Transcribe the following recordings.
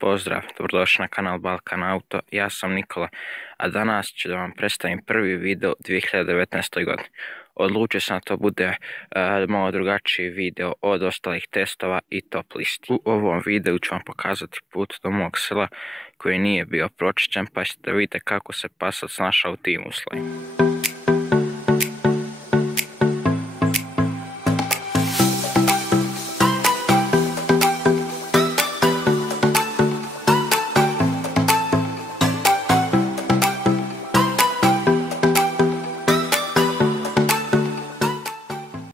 Pozdrav, dobrodošli na kanal Balkan Auto, ja sam Nikola, a danas ću da vam predstavim prvi video 2019. godini. Odlučio sam da to bude malo drugačiji video od ostalih testova i top listi. U ovom videu ću vam pokazati put do mog sela koji nije bio pročišćen, pa ćete da vidite kako se Passat snašao u tim uslovima.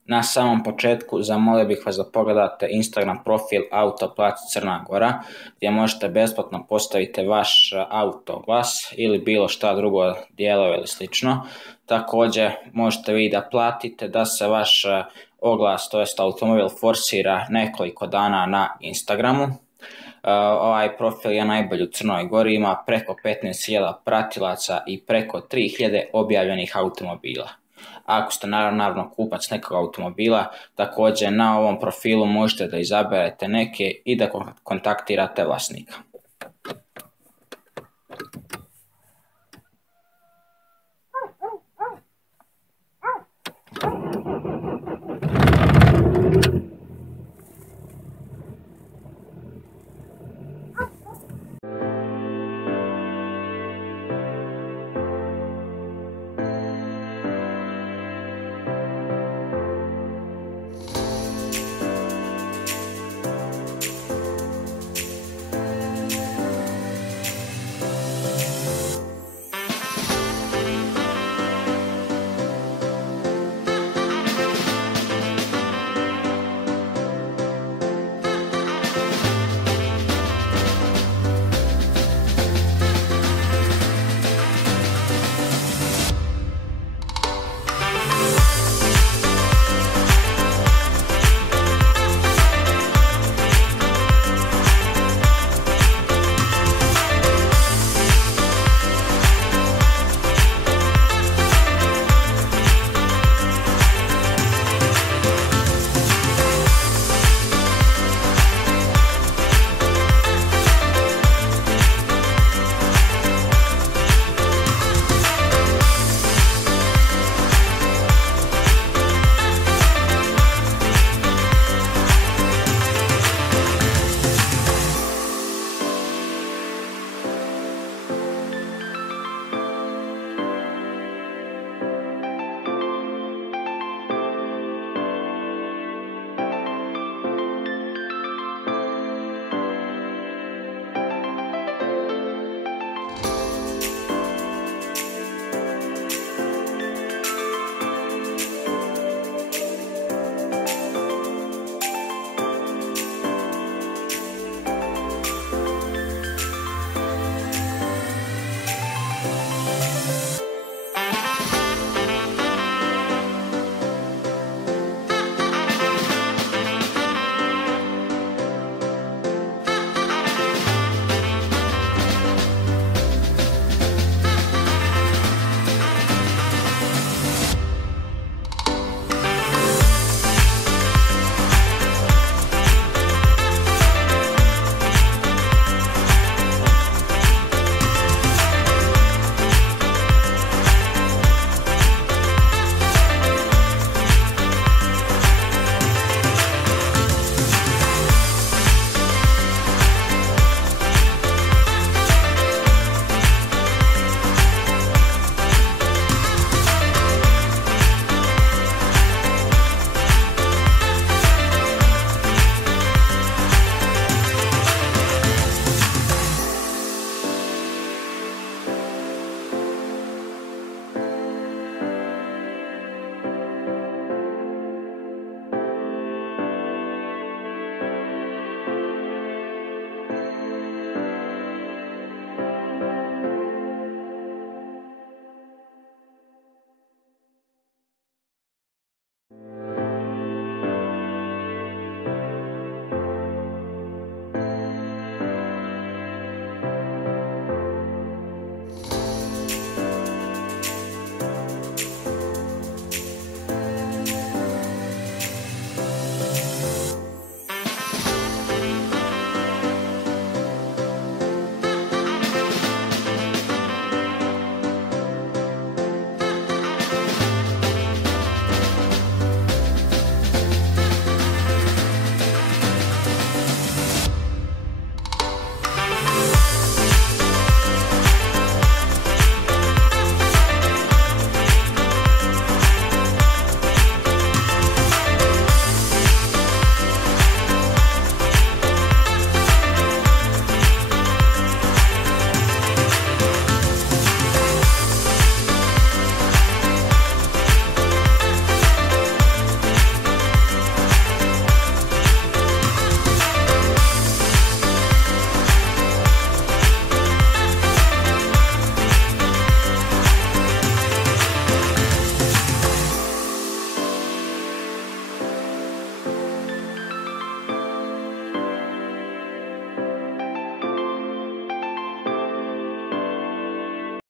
Na samom početku zamolio bih vas da pogledate Instagram profil Autor Crna Gora, gdje možete besplatno postaviti vaš autoglas ili bilo šta drugo, dijelove ili slično. Također možete vi da platite da se vaš oglas, to jest automobil, forsira nekoliko dana na Instagramu. Ovaj profil je najbolji u Crnoj Gori, ima preko 15.000 pratilaca i preko 3.000 objavljenih automobila. Ako ste naravno kupac nekog automobila, također na ovom profilu možete da izaberete neke i da kontaktirate vlasnika.